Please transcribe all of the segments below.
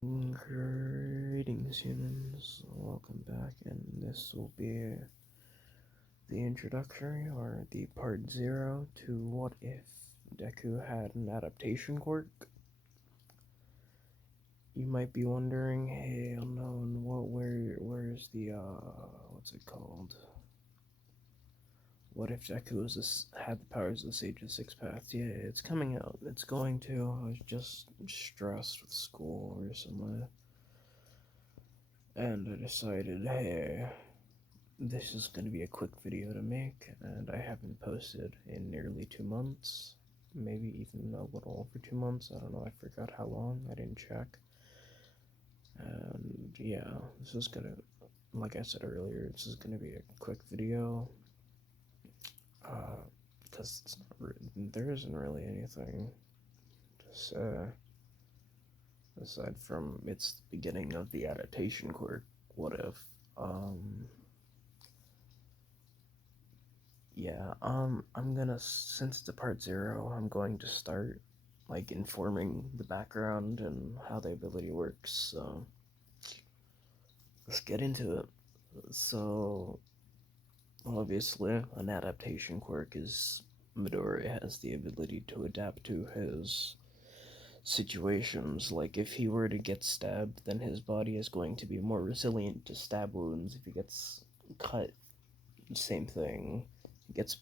Greetings, humans. Welcome back, and this will be the introductory or the part 0 to what if Deku had an adaptation quirk. You might be wondering, hey, unknown, where's the what's it called? What if Deku had the powers of the Sage of Six Paths? Yeah, it's coming out. It's going to. I was just stressed with school recently. And I decided, hey, this is going to be a quick video to make, and I haven't posted in nearly 2 months, maybe even a little over 2 months. I don't know, I forgot how long, I didn't check. And yeah, this is gonna, like I said earlier, this is gonna be a quick video, because there isn't really anything to say aside from it's the beginning of the adaptation quirk. What if? Yeah, I'm gonna, since it's a part 0, I'm going to start, like, informing the background and how the ability works, so let's get into it. So, obviously, an adaptation quirk is Midori has the ability to adapt to his situations. Like, if he were to get stabbed, then his body is going to be more resilient to stab wounds. If he gets cut, same thing. He gets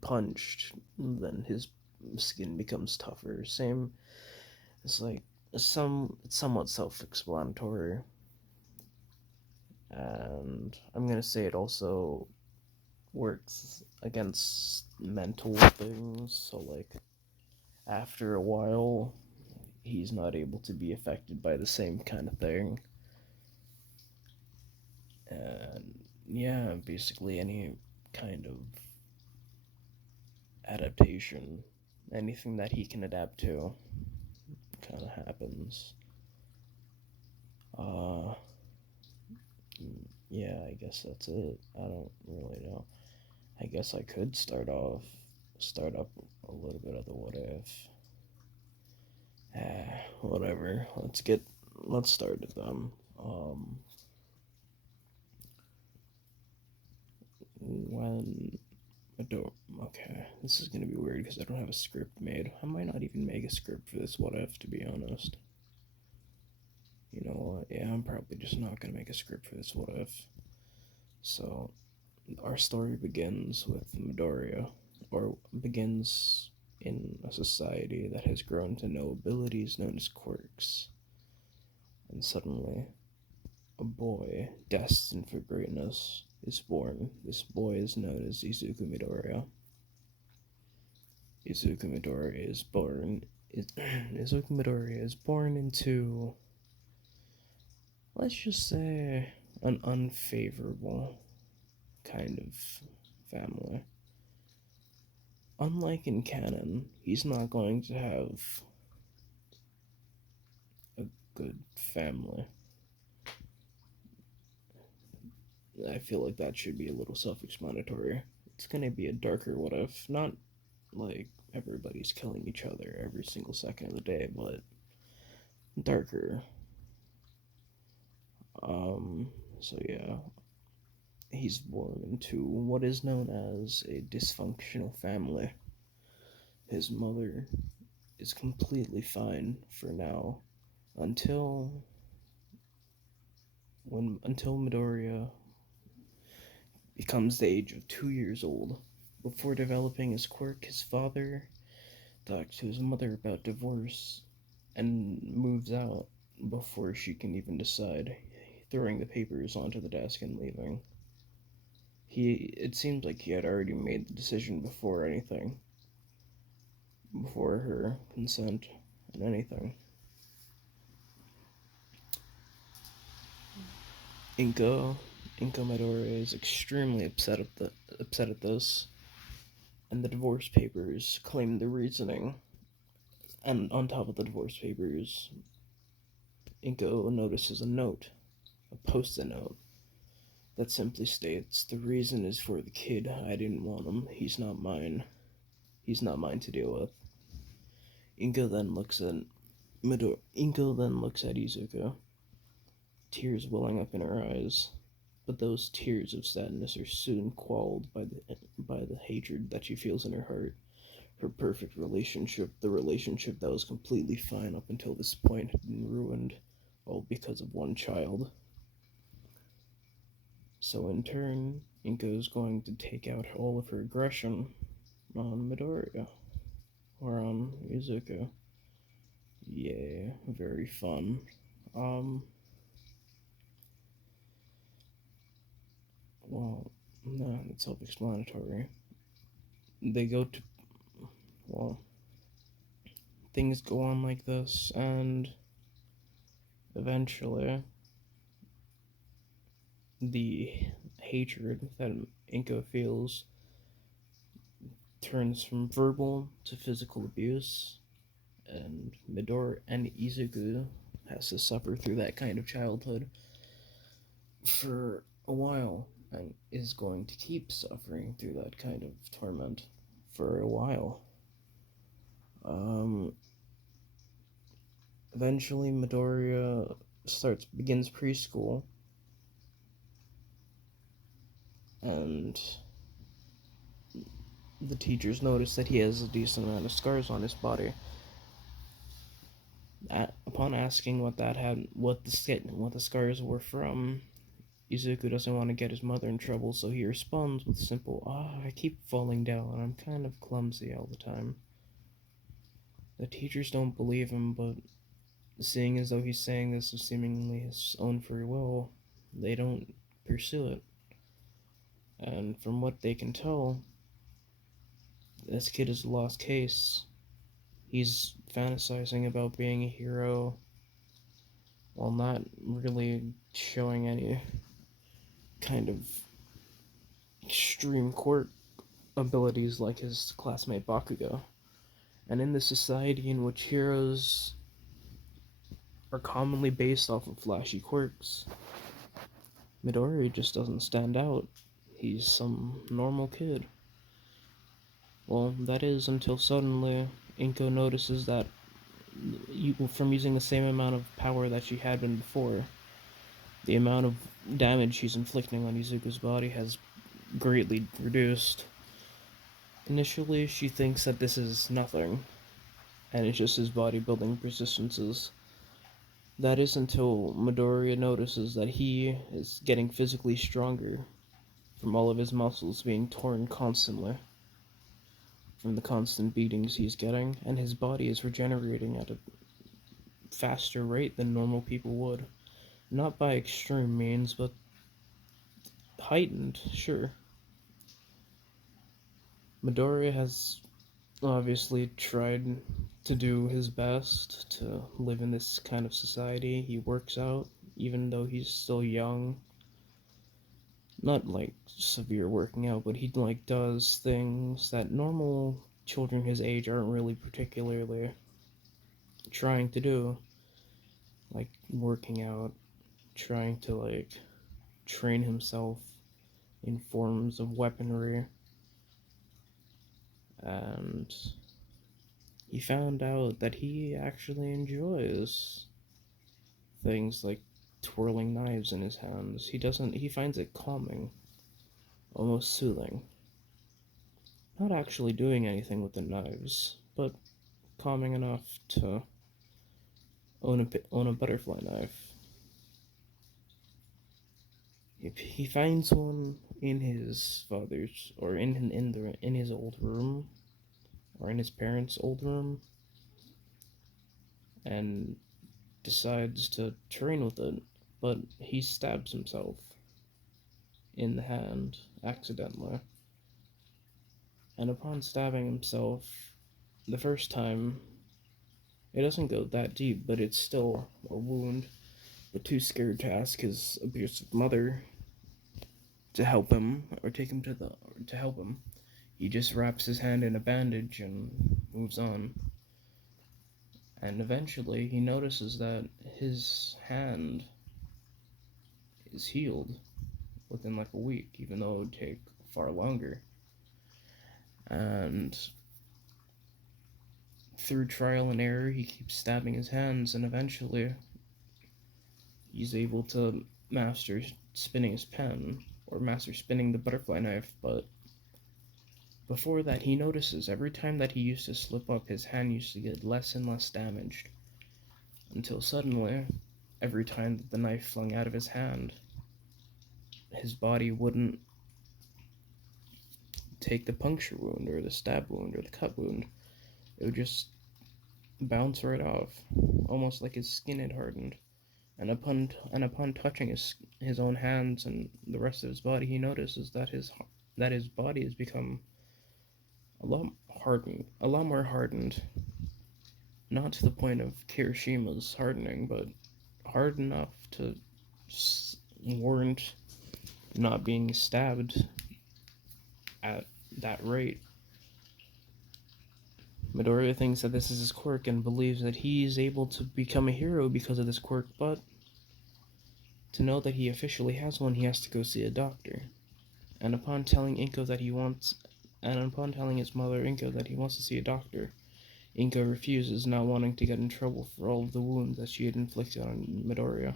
punched, then his skin becomes tougher. Same, it's like it's somewhat self-explanatory. And I'm gonna say it also works against mental things. So like after a while, he's not able to be affected by the same kind of thing. And yeah, basically any kind of adaptation, anything that he can adapt to, kind of happens. Yeah, I guess that's it. I don't really know. I guess I could start up a little bit of the what if. Whatever. Let's start with them. When I don't, okay, this is gonna be weird because I don't have a script made. I might not even make a script for this what if, to be honest. You know what? Yeah, I'm probably just not gonna make a script for this what if. So, our story begins with Midoriya, or begins in a society that has grown to know abilities known as quirks. And suddenly, a boy destined for greatness is born. This boy is known as Izuku Midoriya. Izuku Midoriya is born. Izuku Midoriya is born into, let's just say, an unfavorable kind of family. Unlike in canon, he's not going to have a good family. I feel like that should be a little self-explanatory. It's gonna be a darker what if, not like everybody's killing each other every single second of the day, but darker. So yeah, he's born into what is known as a dysfunctional family. His mother is completely fine for now until Midoriya becomes the age of 2 years old. Before developing his quirk, his father talks to his mother about divorce and moves out before she can even decide, throwing the papers onto the desk and leaving. It seems like he had already made the decision before anything, before her consent and anything. Inko Midori is extremely upset at this, and the divorce papers claim the reasoning. And on top of the divorce papers, Inko notices a note, a post-it note, that simply states, "The reason is for the kid. I didn't want him. He's not mine. He's not mine to deal with." Inko then looks at Inko then looks at Izuku, tears welling up in her eyes, but those tears of sadness are soon quelled by the hatred that she feels in her heart. Her perfect relationship, the relationship that was completely fine up until this point, had been ruined, all because of one child. So in turn, Inko is going to take out all of her aggression on Midoriya, or on Izuku. Yeah, very fun. Well, no, it's self-explanatory. They go to, well, things go on like this, and eventually, the hatred that Inko feels turns from verbal to physical abuse, and Midori and Izuku has to suffer through that kind of childhood for a while, and is going to keep suffering through that kind of torment for a while. Eventually, Midoriya begins preschool, and the teachers notice that he has a decent amount of scars on his body. Upon asking what the scars were from, Izuku doesn't want to get his mother in trouble, so he responds with simple, I keep falling down, I'm kind of clumsy all the time. The teachers don't believe him, but seeing as though he's saying this of seemingly his own free will, they don't pursue it. And from what they can tell, this kid is a lost case. He's fantasizing about being a hero while not really showing any kind of extreme quirk abilities like his classmate Bakugo. And in this society in which heroes are commonly based off of flashy quirks, Midori just doesn't stand out. He's some normal kid. Well, that is until suddenly Inko notices that from using the same amount of power that she had been before, the amount of damage she's inflicting on Izuku's body has greatly reduced. Initially, she thinks that this is nothing, and it's just his body building resistances. That is until Midoriya notices that he is getting physically stronger from all of his muscles being torn constantly from the constant beatings he's getting, and his body is regenerating at a faster rate than normal people would. Not by extreme means, but heightened, sure. Midoriya has obviously tried to do his best to live in this kind of society. He works out, even though he's still young. Not like severe working out, but he does things that normal children his age aren't really particularly trying to do. Like working out, trying to train himself in forms of weaponry. And he found out that he actually enjoys things like twirling knives in his hands. He finds it calming, almost soothing. Not actually doing anything with the knives, but calming enough to own a butterfly knife. He finds one in his father's, or in his old room, or in his parents' old room, and decides to train with it, but he stabs himself in the hand accidentally. And upon stabbing himself the first time, it doesn't go that deep, but it's still a wound. But too scared to ask his abusive mother to help him, or take him to help him, he just wraps his hand in a bandage and moves on. And eventually he notices that his hand is healed within a week, even though it would take far longer. And through trial and error, he keeps stabbing his hands, and eventually he's able to master spinning his pen, or master spinning the butterfly knife, but before that, he notices every time that he used to slip up, his hand used to get less and less damaged, until suddenly, every time that the knife flung out of his hand, his body wouldn't take the puncture wound, or the stab wound, or the cut wound. It would just bounce right off, almost like his skin had hardened. And upon touching his own hands and the rest of his body, he notices that his body has become a lot more hardened. Not to the point of Kirishima's hardening, but hard enough to warrant not being stabbed at that rate. Midoriya thinks that this is his quirk and believes that he's able to become a hero because of this quirk, but to know that he officially has one, he has to go see a doctor. And upon telling Inko that he wants, and upon telling his mother Inko that he wants to see a doctor, Inko refuses, not wanting to get in trouble for all of the wounds that she had inflicted on Midoriya,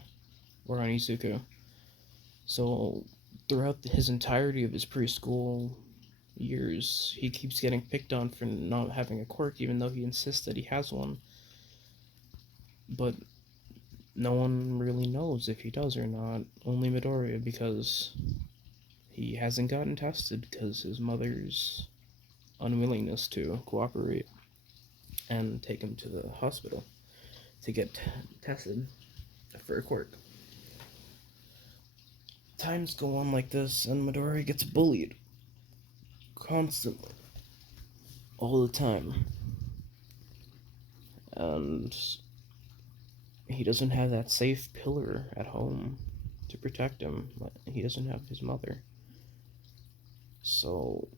or on Izuku. So, throughout his entirety of his preschool years, he keeps getting picked on for not having a quirk, even though he insists that he has one. But no one really knows if he does or not, only Midoriya, because he hasn't gotten tested because his mother's unwillingness to cooperate and take him to the hospital to get tested for a quirk. Times go on like this, and Midoriya gets bullied constantly, all the time. And he doesn't have that safe pillar at home to protect him. He doesn't have his mother. So,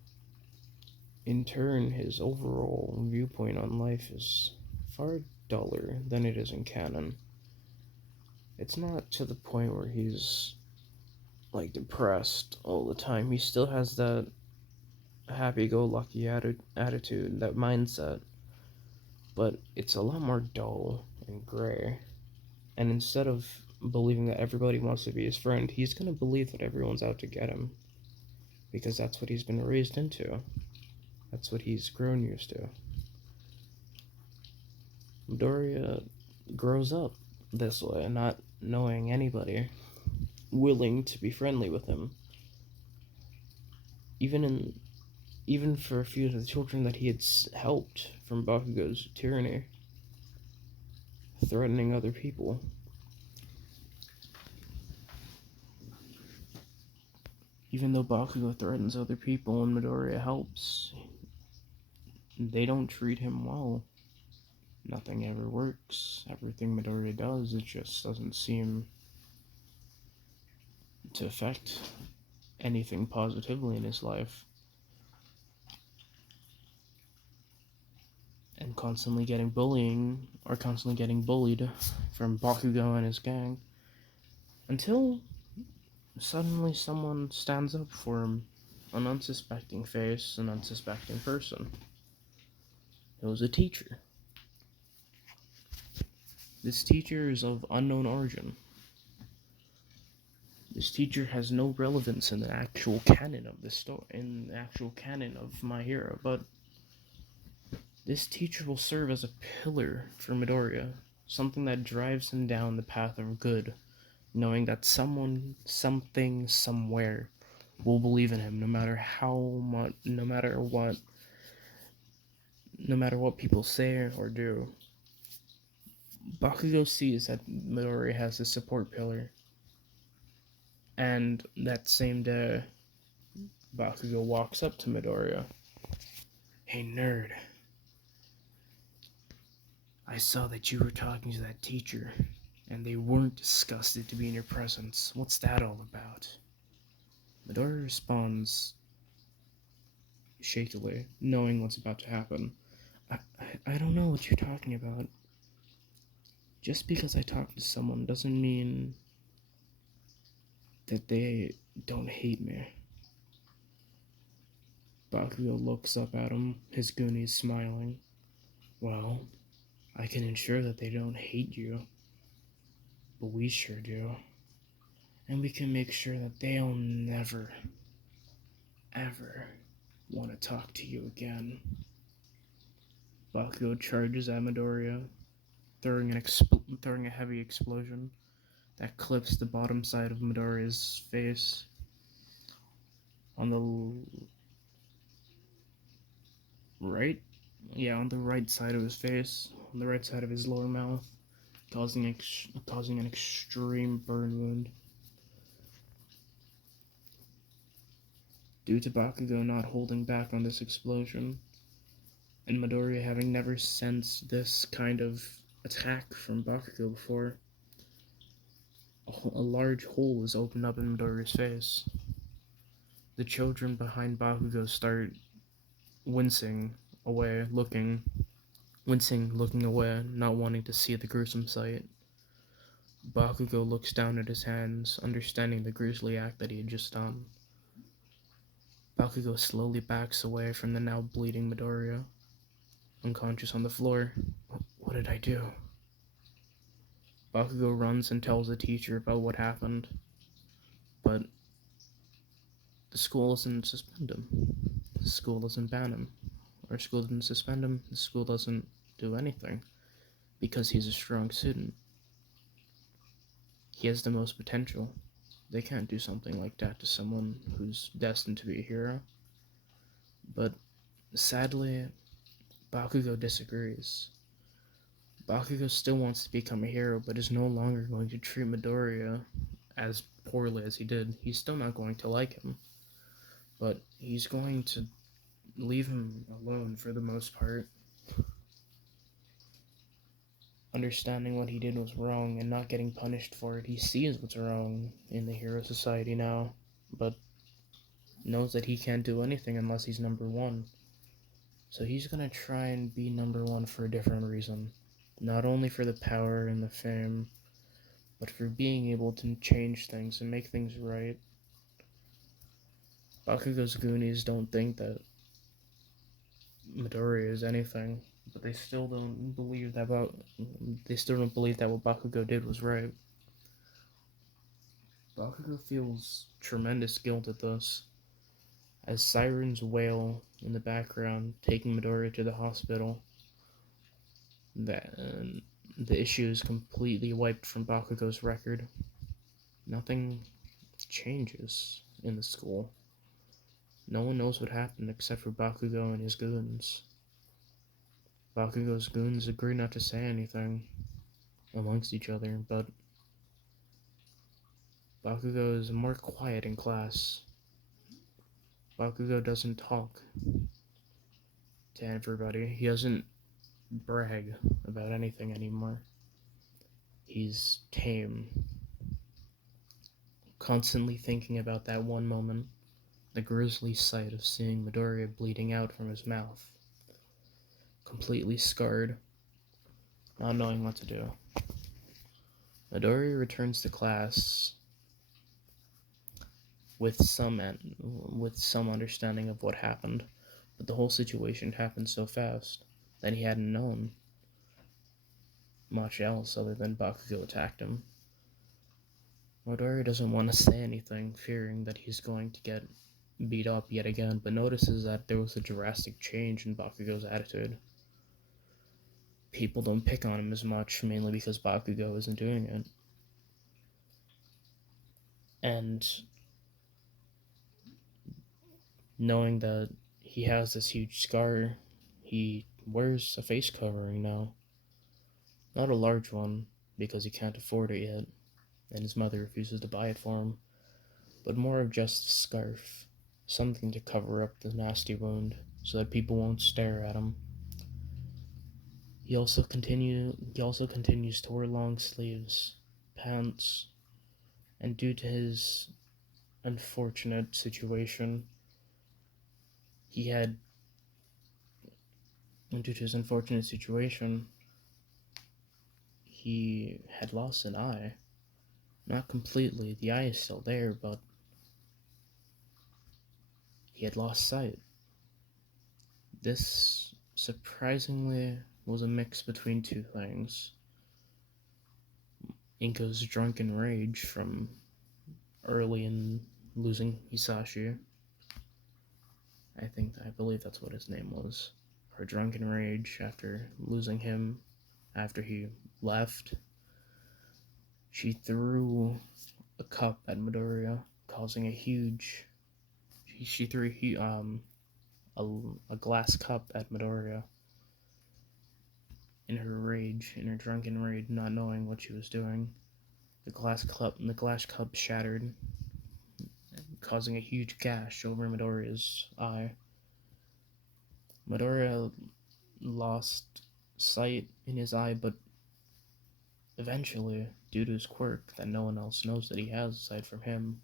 in turn, his overall viewpoint on life is far duller than it is in canon. It's not to the point where he's like depressed all the time. He still has that happy-go-lucky attitude, that mindset, but it's a lot more dull and gray. And instead of believing that everybody wants to be his friend, he's gonna believe that everyone's out to get him, because that's what he's been raised into. That's what he's grown used to. Midoriya grows up this way, not knowing anybody willing to be friendly with him. Even for a few of the children that he had helped from Bakugo's tyranny, threatening other people. Even though Bakugo threatens other people and Midoriya helps, they don't treat him well. Nothing ever works. Everything Midoriya does, it just doesn't seem to affect anything positively in his life. And constantly getting bullied from Bakugo and his gang, until suddenly someone stands up for him, an unsuspecting face, an unsuspecting person. It was a teacher. This teacher is of unknown origin. This teacher has no relevance in the actual canon of the story, in the actual canon of My Hero, but this teacher will serve as a pillar for Midoriya, something that drives him down the path of good, knowing that someone, something, somewhere will believe in him, no matter how much, no matter what people say or do. Bakugo sees that Midoriya has a support pillar, and that same day, Bakugo walks up to Midoriya. "Hey nerd, I saw that you were talking to that teacher, and they weren't disgusted to be in your presence. What's that all about?" Midoriya responds shakily, knowing what's about to happen. I don't know what you're talking about. Just because I talk to someone doesn't mean that they don't hate me. Bakugo looks up at him, his Goonies smiling. Well, I can ensure that they don't hate you, but we sure do. And we can make sure that they'll never, ever want to talk to you again. Bakugo charges at Midoriya, throwing a heavy explosion that clips the bottom side of Midoriya's face. On the right, on the right side of his face, on the right side of his lower mouth, causing an extreme burn wound. Due to Bakugo not holding back on this explosion, and Midoriya having never sensed this kind of attack from Bakugo before, a large hole is opened up in Midoriya's face. The children behind Bakugo start wincing, looking away, not wanting to see the gruesome sight. Bakugo looks down at his hands, understanding the grisly act that he had just done. Bakugo slowly backs away from the now bleeding Midoriya, unconscious on the floor. What did I do? Bakugo runs and tells the teacher about what happened, but the school doesn't suspend him. The school doesn't ban him. Our school doesn't suspend him. The school doesn't do anything, because he's a strong student. He has the most potential. They can't do something like that to someone who's destined to be a hero. But sadly, Bakugo disagrees. Bakugo still wants to become a hero, but is no longer going to treat Midoriya as poorly as he did. He's still not going to like him, but he's going to leave him alone for the most part. Understanding what he did was wrong and not getting punished for it, he sees what's wrong in the hero society now, but knows that he can't do anything unless he's number one. So he's gonna try and be number one for a different reason. Not only for the power and the fame, but for being able to change things and make things right. Bakugo's Goonies don't think that Midoriya is anything, but they still don't believe that what Bakugo did was right. Bakugo feels tremendous guilt at this, as sirens wail in the background, taking Midoriya to the hospital. The issue is completely wiped from Bakugo's record. Nothing changes in the school. No one knows what happened except for Bakugo and his goons. Bakugo's goons agree not to say anything amongst each other, but Bakugo is more quiet in class. Bakugo doesn't talk to everybody. He doesn't brag about anything anymore. He's tame, constantly thinking about that one moment, the grisly sight of seeing Midoriya bleeding out from his mouth, completely scarred, not knowing what to do. Midoriya returns to class with some understanding of what happened, but the whole situation happened so fast that he hadn't known much else other than Bakugo attacked him. Midoriya doesn't want to say anything, fearing that he's going to get beat up yet again, but notices that there was a drastic change in Bakugo's attitude. People don't pick on him as much, mainly because Bakugo isn't doing it. And knowing that he has this huge scar, he wears a face covering now. Not a large one, because he can't afford it yet, and his mother refuses to buy it for him, but more of just a scarf, something to cover up the nasty wound, so that people won't stare at him. He also continues to wear long sleeves, pants, and due to his unfortunate situation, he had lost an eye. Not completely, the eye is still there, but he had lost sight. This surprisingly was a mix between two things. Inko's drunken rage from early in losing Hisashi. I believe that's what his name was. Her drunken rage after losing him, after he left. She threw a cup at Midoriya, causing a huge. She threw a glass cup at Midoriya in her rage, in her drunken rage, not knowing what she was doing. The glass cup shattered, causing a huge gash over Midoriya's eye. Midoriya lost sight in his eye, but eventually, due to his quirk that no one else knows that he has aside from him,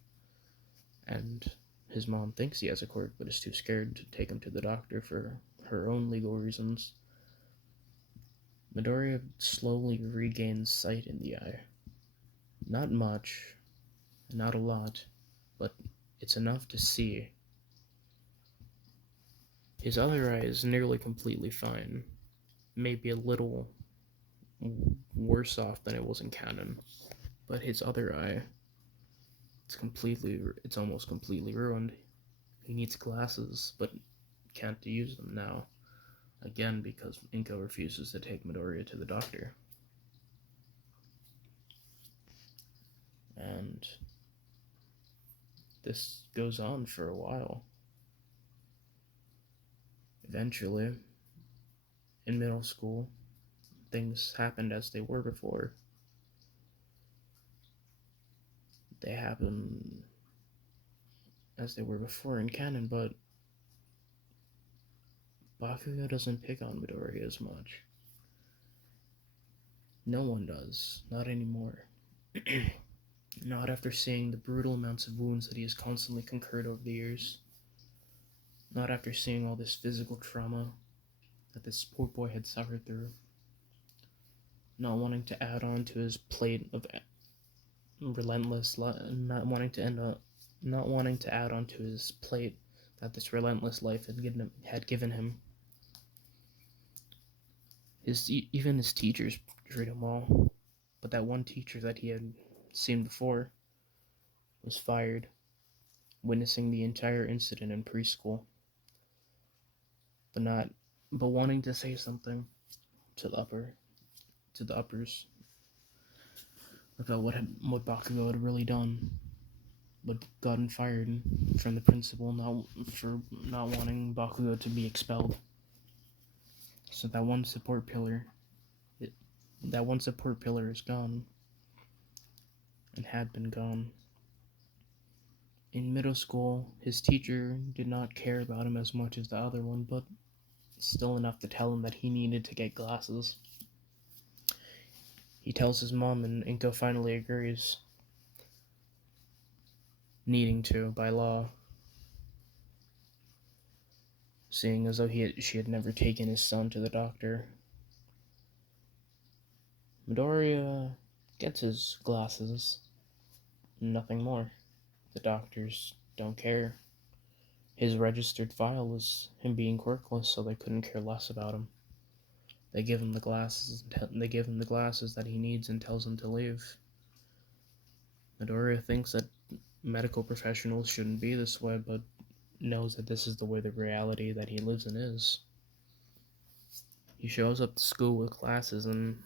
and his mom thinks he has a quirk but is too scared to take him to the doctor for her own legal reasons, Midoriya slowly regains sight in the eye. Not much, not a lot, but it's enough to see. His other eye is nearly completely fine, maybe a little worse off than it was in canon, but his other eye, it's almost completely ruined. He needs glasses, but can't use them now, again because Inko refuses to take Midoriya to the doctor. And this goes on for a while. Eventually, in middle school, things happened as they were before. They happen as they were before in canon, but Bakugo doesn't pick on Midoriya as much. No one does, not anymore. Not after seeing the brutal amounts of wounds that he has constantly incurred over the years. Not after seeing all this physical trauma that this poor boy had suffered through. Not wanting to add on to his plate of relentless not wanting to add on to his plate that this relentless life had given him. Even his teachers treat him well, but that one teacher that he had seen before was fired, witnessing the entire incident in preschool, but wanting to say something to the uppers about what Bakugo had really done, but gotten fired from the principal for not wanting Bakugo to be expelled. So that one support pillar is gone, and had been gone. In middle school, his teacher did not care about him as much as the other one, but still enough to tell him that he needed to get glasses. He tells his mom, and Inko finally agrees, needing to by law, seeing as though she had never taken his son to the doctor. Midoriya gets his glasses, nothing more. The doctors don't care. His registered file is him being quirkless, so they couldn't care less about him. They give him the glasses that he needs and tells him to leave. Midoriya thinks that medical professionals shouldn't be this way, but knows that this is the way the reality that he lives in is. He shows up to school with glasses, and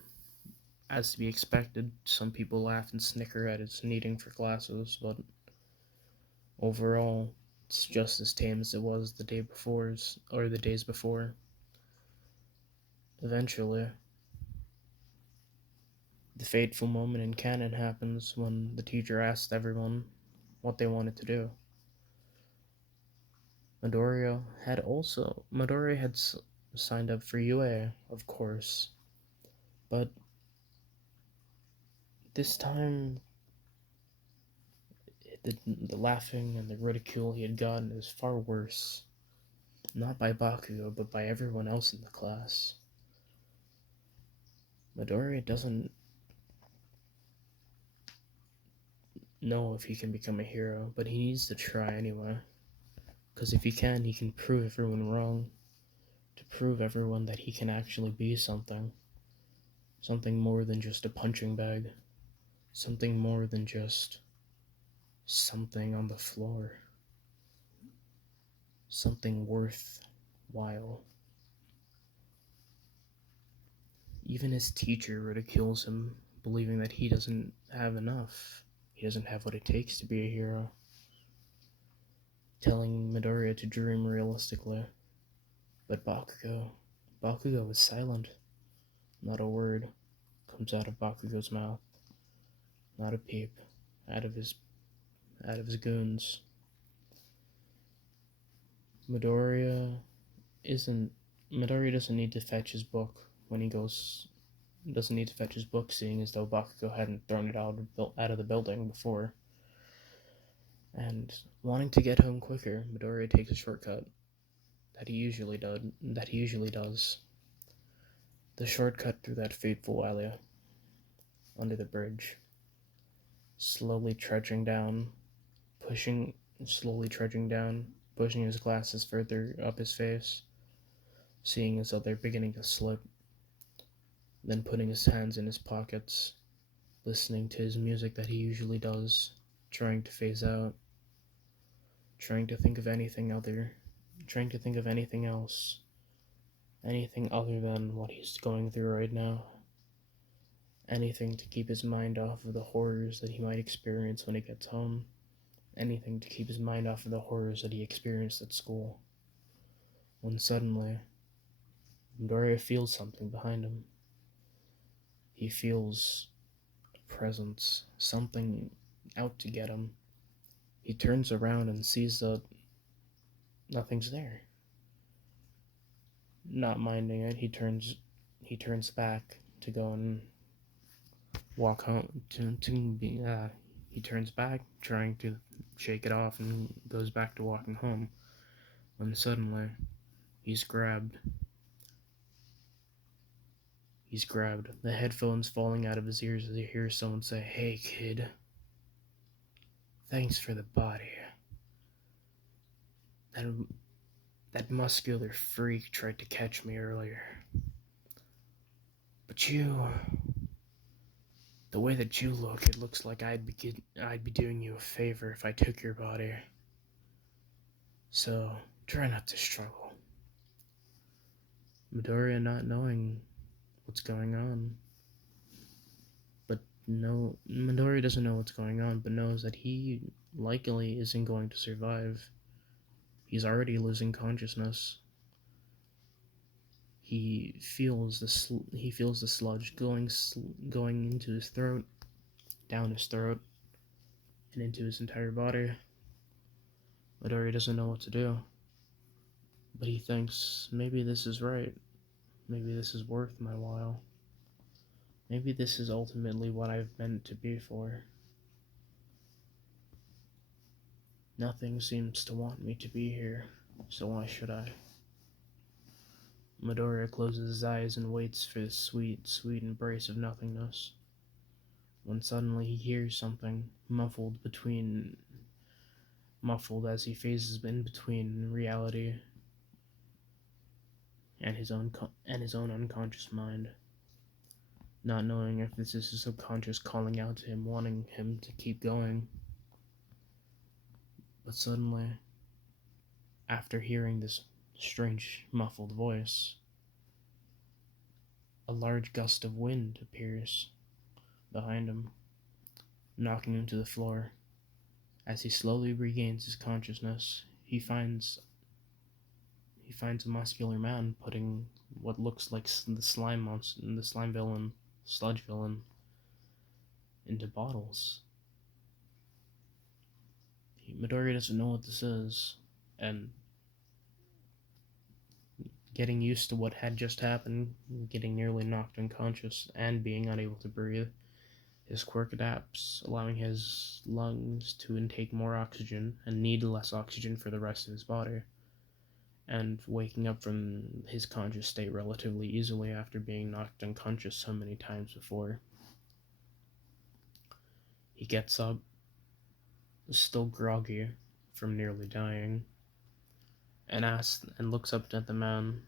as to be expected, some people laugh and snicker at his needing for glasses, but overall, it's just as tame as it was the days before. Eventually, the fateful moment in canon happens when the teacher asked everyone what they wanted to do. Midoriya had signed up for UA, of course, but this time the laughing and the ridicule he had gotten is far worse. Not by Bakugo, but by everyone else in the class. Midoriya doesn't know if he can become a hero, but he needs to try anyway. Because if he can prove everyone wrong. to prove everyone that he can actually be something. Something more than just a punching bag. Something more than just something on the floor. Something worthwhile. Even his teacher ridicules him, believing that he doesn't have enough. He doesn't have what it takes to be a hero. Telling Midoriya to dream realistically. But Bakugo is silent. Not a word comes out of Bakugo's mouth. Not a peep out of his goons. Midoriya doesn't need to fetch his book when he goes. Doesn't need to fetch his book, seeing as though Bakugo hadn't thrown it out of the building before. And wanting to get home quicker, Midoriya takes a shortcut that he usually does. The shortcut through that fateful alley, under the bridge, slowly trudging down, pushing his glasses further up his face, seeing as though they're beginning to slip, then putting his hands in his pockets, listening to his music that he usually does, trying to phase out, trying to think of anything else, anything other than what he's going through right now, anything to keep his mind off of the horrors that he might experience when he gets home, anything to keep his mind off of the horrors that he experienced at school. When suddenly, Midoriya feels something behind him. He feels a presence, something out to get him. He turns around and sees that nothing's there. Not minding it, he turns back to go and walk home. He turns back, trying to shake it off, and goes back to walking home. When suddenly, he's grabbed. The headphones falling out of his ears as he hears someone say, "Hey, kid. Thanks for the body. That muscular freak tried to catch me earlier. But the way that you look, it looks like I'd be doing you a favor if I took your body. So, try not to struggle." Midoriya, not knowing what's going on, Midoriya doesn't know what's going on, but knows that he likely isn't going to survive. He's already losing consciousness. He feels the sludge going into his throat, down his throat, and into his entire body. Midoriya doesn't know what to do, but he thinks, maybe this is right. Maybe this is worth my while. Maybe this is ultimately what I've meant to be for. Nothing seems to want me to be here, so why should I? Midoriya closes his eyes and waits for the sweet, sweet embrace of nothingness. When suddenly he hears something muffled as he phases in between reality and his own unconscious mind, not knowing if this is his subconscious calling out to him, wanting him to keep going. But suddenly, after hearing this strange, muffled voice, a large gust of wind appears behind him, knocking him to the floor. As he slowly regains his consciousness, he finds a muscular man putting what looks like the sludge villain, into bottles. Midoriya doesn't know what this is, and getting used to what had just happened, getting nearly knocked unconscious and being unable to breathe, his quirk adapts, allowing his lungs to intake more oxygen and need less oxygen for the rest of his body, and waking up from his conscious state relatively easily after being knocked unconscious so many times before. He gets up, still groggy from nearly dying, and looks up at the man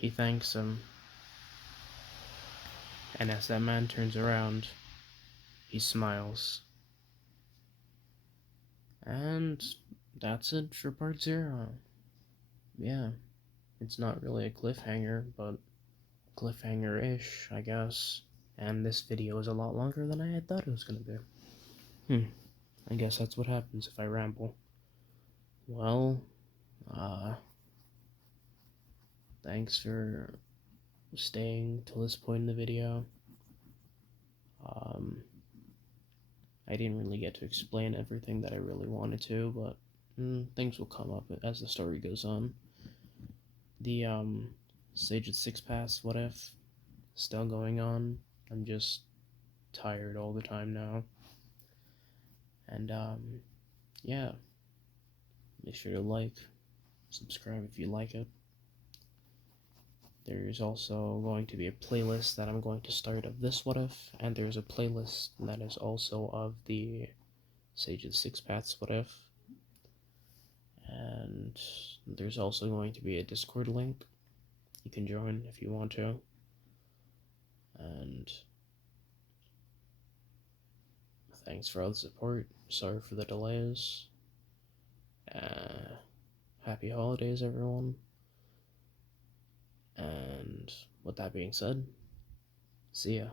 He thanks him, and as that man turns around, he smiles. And that's it for part 0. Yeah, it's not really a cliffhanger, but cliffhanger-ish, I guess. And this video is a lot longer than I had thought it was gonna be. I guess that's what happens if I ramble. Well, thanks for staying till this point in the video. I didn't really get to explain everything that I really wanted to, but things will come up as the story goes on. The Sage of Six Paths What If still going on. I'm just tired all the time now. And yeah, make sure to like, subscribe if you like it. There's also going to be a playlist that I'm going to start of this What If, and there's a playlist that is also of the Sage of Six Paths What If. And there's also going to be a Discord link. You can join if you want to. And thanks for all the support. Sorry for the delays. Happy holidays, everyone. And with that being said, see ya.